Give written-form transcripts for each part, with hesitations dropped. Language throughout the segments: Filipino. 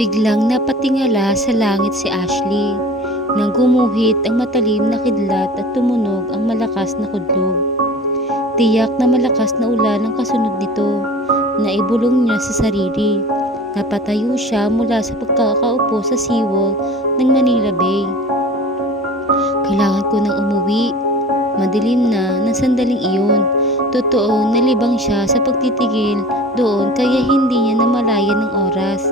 Biglang napatingala sa langit si Ashley nang gumuhit ang matalim na kidlat at tumunog ang malakas na kudlog. Tiyak na malakas na ulan ang kasunod nito. Naibulong niya sa sarili. Napatayo siya mula sa pagkakaupo sa seawall ng Manila Bay. Kailangan ko nang umuwi. Madilim na ng sandaling iyon. Totoo, nalibang siya sa pagtitigil doon kaya hindi niya namalayan ng oras.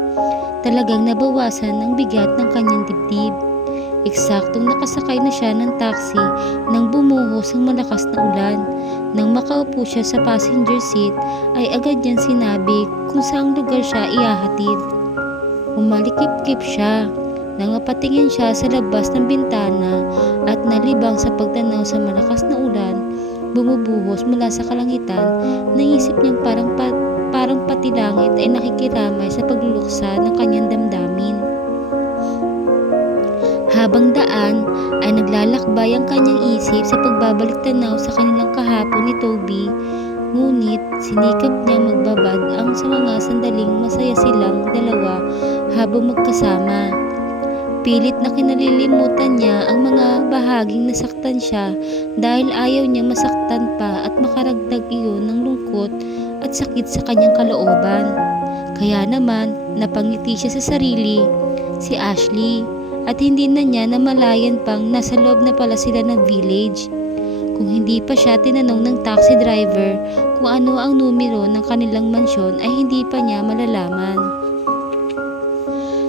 Talagang nabawasan ang bigat ng kanyang dibdib. Eksaktong nakasakay na siya ng taxi nang bumuhos ang malakas na ulan. Nang makaupo siya sa passenger seat ay agad niyang sinabi kung saang lugar siya ihahatid. Umalikip-kip siya. Nangapatingin siya sa labas ng bintana at nalibang sa pagtanaw sa malakas na ulan bumubuhos mula sa kalangitan. Naisip niyang parang pati langit ay nakikiramay sa pagluluksa ng kanyang damdamin. Habang daan ay naglalakbay ang kanyang isip sa pagbabalik tanaw sa kanilang kahapon ni Toby, ngunit sinikap niya magbabad ang sa mga sandaling masaya silang dalawa habang magkasama. Pilit na kinalilimutan niya ang mga bahaging nasaktan siya dahil ayaw niya masaktan pa at makaragdag iyon ng lungkot at sakit sa kanyang kalooban. Kaya naman napangiti siya sa sarili, si Ashley, at hindi na niya namalayan pang nasa loob na pala sila ng village. Kung hindi pa siya tinanong ng taxi driver kung ano ang numero ng kanilang mansyon ay hindi pa niya malalaman.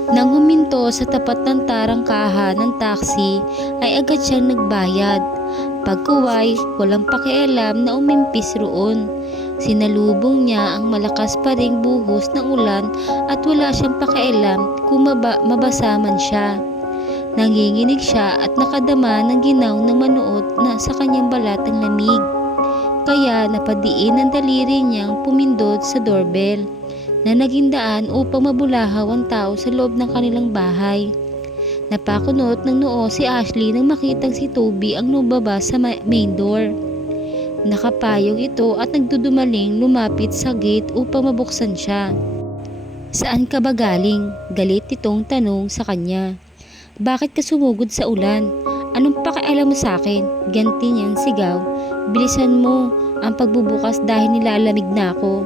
Nang huminto sa tapat ng tarangkahan ng taxi ay agad siyang nagbayad. Pagkuway, walang pakialam na umimpis roon. Sinalubong niya ang malakas pa ring buhos ng ulan at wala siyang pakialam kung mabasa man siya. Nanginginig siya at nakadama ng ginaw ng manuot na sa kanyang balat ang lamig. Kaya napadiin ang daliri niyang pumindot sa doorbell na naging daan upang mabulahaw ang tao sa loob ng kanilang bahay. Napakunot ng noo si Ashley nang makitang si Toby ang lumabas sa main door. Nakapayong ito at nagdudumaling lumapit sa gate upang mabuksan siya. "Saan ka ba galing?" Galit itong tanong sa kanya. "Bakit ka sumugod sa ulan? Anong pakialam mo sa akin?" Ganti niyang sigaw. "Bilisan mo ang pagbubukas dahil nilalamig na ako.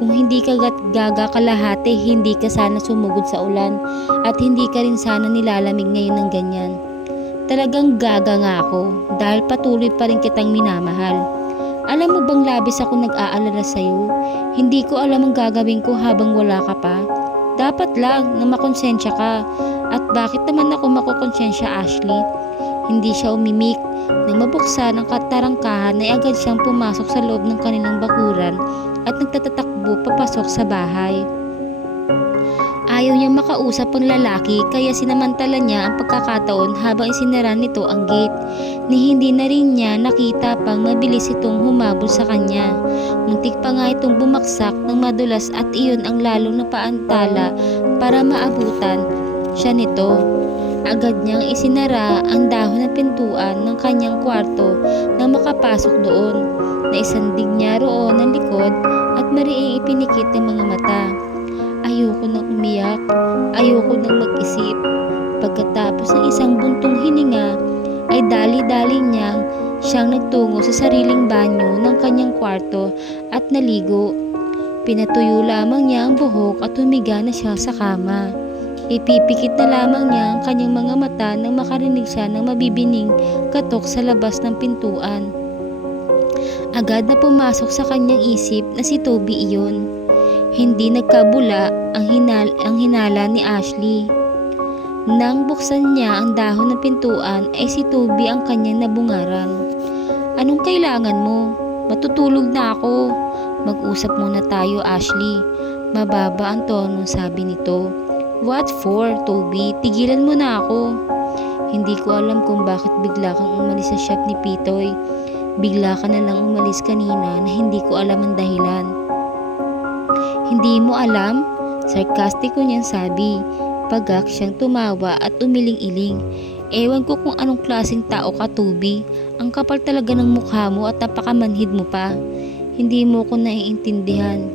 Kung hindi ka gaga kalahati, hindi ka sana sumugod sa ulan at hindi ka rin sana nilalamig ngayon ng ganyan." "Talagang gaga nga ako dahil patuloy pa rin kitang minamahal. Alam mo bang labis ako nag-aalala sa'yo? Hindi ko alam ang gagawin ko habang wala ka pa. Dapat lang na makonsensya ka. At bakit naman ako makukonsensya, Ashley?" Hindi siya umimik. Nang mabuksan ang tarangkahan ay agad siyang pumasok sa loob ng kanilang bakuran at nagtatatakbo papasok sa bahay. Ayaw niyang makausap ang lalaki kaya sinamantala niya ang pagkakataon habang isinara nito ang gate, ni hindi na rin niya nakita pang mabilis itong humabol sa kanya. Muntik pa nga itong bumaksak ng madulas at iyon ang lalong napaantala para maabutan siya nito. Agad niyang isinara ang dahon ng pintuan ng kanyang kwarto nang makapasok doon. Naisandig niya roon ang likod at mariing ipinikit ang mga mata. Ayoko nang umiyak, ayoko nang mag-isip. Pagkatapos ng isang buntong hininga ay dali-dali siyang nagtungo sa sariling banyo ng kanyang kwarto at naligo. Pinatuyo lamang niya ang buhok at humiga na siya sa kama. Ipipikit na lamang niya ang kanyang mga mata nang makarinig siya ng mabibining katok sa labas ng pintuan. Agad na pumasok sa kanyang isip na si Toby iyon. Hindi nagkabula ang hinala ni Ashley. Nang buksan niya ang dahon ng pintuan ay si Toby ang kanyang nabungaran. "Anong kailangan mo? Matutulog na ako." "Mag-usap muna tayo, Ashley." Mababa ang tono sabi nito. "What for, Toby? Tigilan mo na ako." "Hindi ko alam kung bakit bigla kang umalis sa shop ni Pitoy. Bigla ka na lang umalis kanina na hindi ko alam ang dahilan." "Hindi mo alam?" Sarkastiko niyang sabi. Pagak siyang tumawa at umiling-iling. "Ewan ko kung anong klaseng tao ka, Toby. Ang kapal talaga ng mukha mo at napakamanhid mo pa. Hindi mo ko naiintindihan.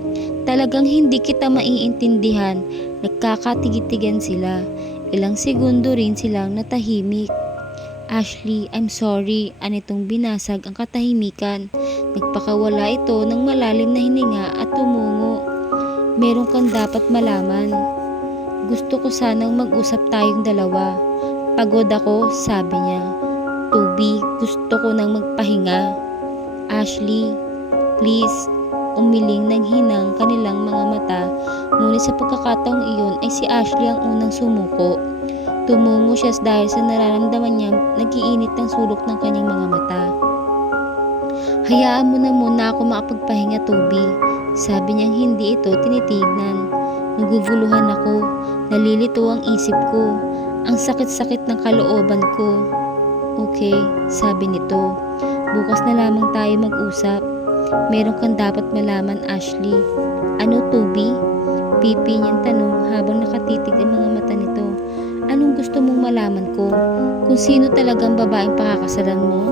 Talagang hindi kita maiintindihan Nagkakatigitigan sila. Ilang segundo rin silang natahimik. Ashley, I'm sorry, anitong binasag ang katahimikan. Nagpakawala ito ng malalim na hininga at tumungo. Meron kang dapat malaman. Gusto ko sanang mag-usap tayong dalawa. Pagod ako, sabi niya. Toby, gusto ko nang magpahinga. Ashley, please. Umiling naghinang kanilang mga mata, ngunit sa pagkakataong iyon ay si Ashley ang unang sumuko. Tumungo siya dahil sa nararamdaman niya nag-iinit ng sulok ng kanyang mga mata. Hayaan mo na muna ako makapagpahinga, Toby. Sabi niyang hindi ito tinitignan. Naguguluhan ako, nalilito ang isip ko, ang sakit-sakit ng kalooban ko. Okay, sabi nito. Bukas na lamang tayo mag-usap. Meron kang dapat malaman, Ashley. Ano, Toby? Pipi niyang tanong habang nakatitig ang mga mata nito. Anong gusto mong malaman ko? Kung sino talagang babaeng pakakasalan mo?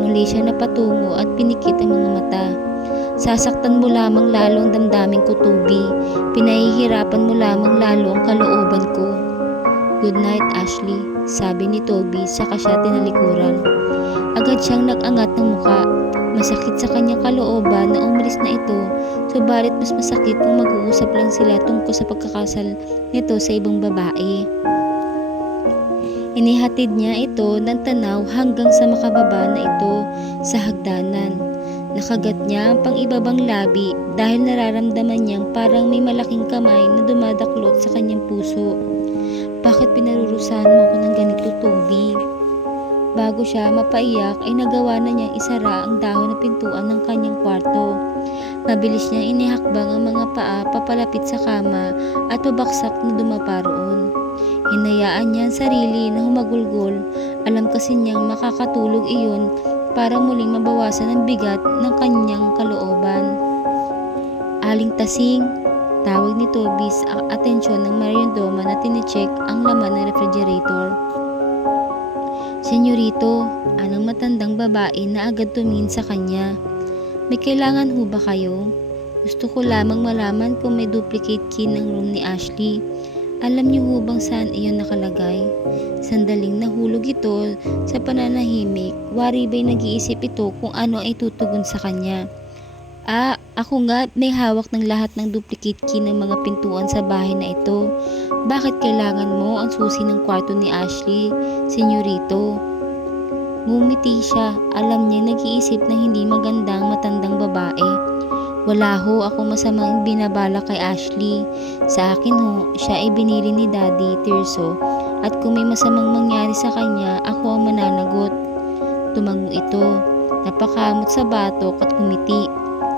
Muli siya napatungo at pinikit ang mga mata. Sasaktan mo lamang lalo ang damdamin ko, Toby. Pinahihirapan mo lamang lalo ang kalooban ko. Good night, Ashley, sabi ni Toby saka siya tinalikuran. Agad siyang nag-angat ng muka. Masakit sa kanyang kalooban na umalis na ito, subalit mas masakit kung mag-uusap lang sila tungkol sa pagkakasal nito sa ibang babae. Inihatid niya ito ng tanaw hanggang sa makababa na ito sa hagdanan. Nakagat niya ang pang-ibabang labi dahil nararamdaman niyang parang may malaking kamay na dumadaklot sa kanyang puso. Bakit pinarurusahan mo ko ng ganito, Toby? Bago siya mapaiyak ay nagawa na niyang isara ang dahon ng pintuan ng kanyang kwarto. Mabilis niyang inihakbang ang mga paa papalapit sa kama at pabaksak na dumapa roon. Hinayaan niya ang sarili na humagulgol. Alam kasi niyang makakatulog iyon para muling mabawasan ang bigat ng kanyang kalooban. Aling Tasing, tawag ni Toby sa atensyon ng maryondoma na tinicheck ang laman ng refrigerator. Senyorito, anong matandang babae na agad tumingin sa kanya. May kailangan ho ba kayo? Gusto ko lamang malaman kung may duplicate key ng room ni Ashley. Alam niyo ho bang saan iyon nakalagay? Sandaling nahulog ito sa pananahimik. Wari ba'y nag-iisip ito kung ano ay tutugon sa kanya. Ako nga may hawak ng lahat ng duplicate key ng mga pintuan sa bahay na ito. Bakit kailangan mo ang susi ng kwarto ni Ashley, senyorito? Ngumiti siya. Alam niya nag-iisip ng hindi magandang matandang babae. Wala ho ako masamang binabala kay Ashley. Sa akin ho, siya ay binili ni Daddy Tirso at kung may masamang mangyari sa kanya, ako ang mananagot. Tumango ito. Napakamot sa batok at kumiti.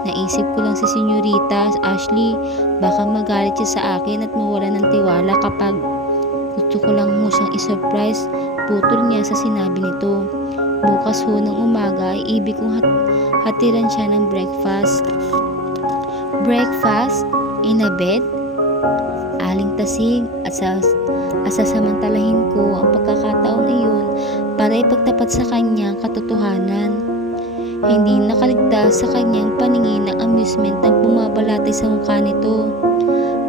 Naisip ko lang si Senyorita Ashley, baka magalit siya sa akin at mawala ng tiwala kapag gusto ko lang mo siyang isurprise. Putol niya sa sinabi nito. Bukas ho ng umaga ay ibig kong hatiran siya ng breakfast. Breakfast? In a bed? Aling Tasing at sasamantalahin ko ang pagkakataong iyon para ipagtapat sa kanya ang katotohanan. Hindi nakaligtas sa kanyang paningin ang amusement na bumabalatay sa mukha nito.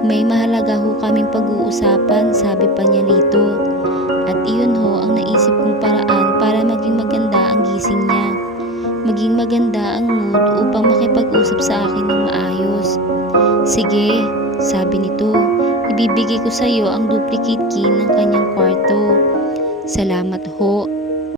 May mahalaga ho kaming pag-uusapan, sabi pa niya rito. At iyon ho ang naisip kong paraan para maging maganda ang gising niya. Maging maganda ang mood upang makipag-usap sa akin ng maayos. Sige, sabi nito, ibibigay ko sa iyo ang duplicate key ng kanyang kwarto. Salamat ho.